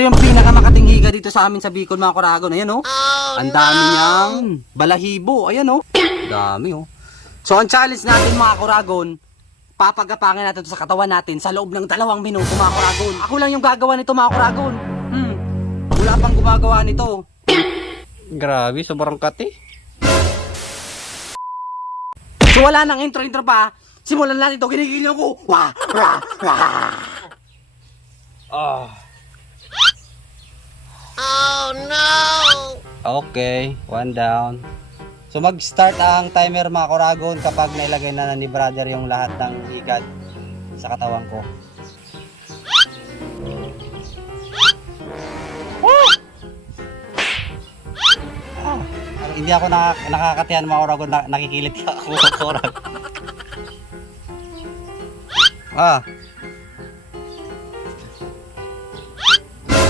Ito yung pinakamakating higa dito sa amin sa Bicol mga kuragon. Ayan oh. Ang dami niyang balahibo. Ayan oh. Dami oh. So ang challenge natin mga kuragon, papagapangin natin ito sa katawan natin sa loob ng 2 minuto mga kuragon. Ako lang yung gagawa nito mga kuragon. Wala pang gumagawa nito. Grabe, sobrang kati. So wala nang intro pa. Simulan natin ito. Ginigil ko. Wah, rah, rah. Oh no! Okay, 1 down. So mag-start ang timer mga kuragon kapag nailagay na ni brother yung lahat ng higad sa katawan ko. Hindi ako nakakatihan mga kuragon, nakikilit ako mga kuragon.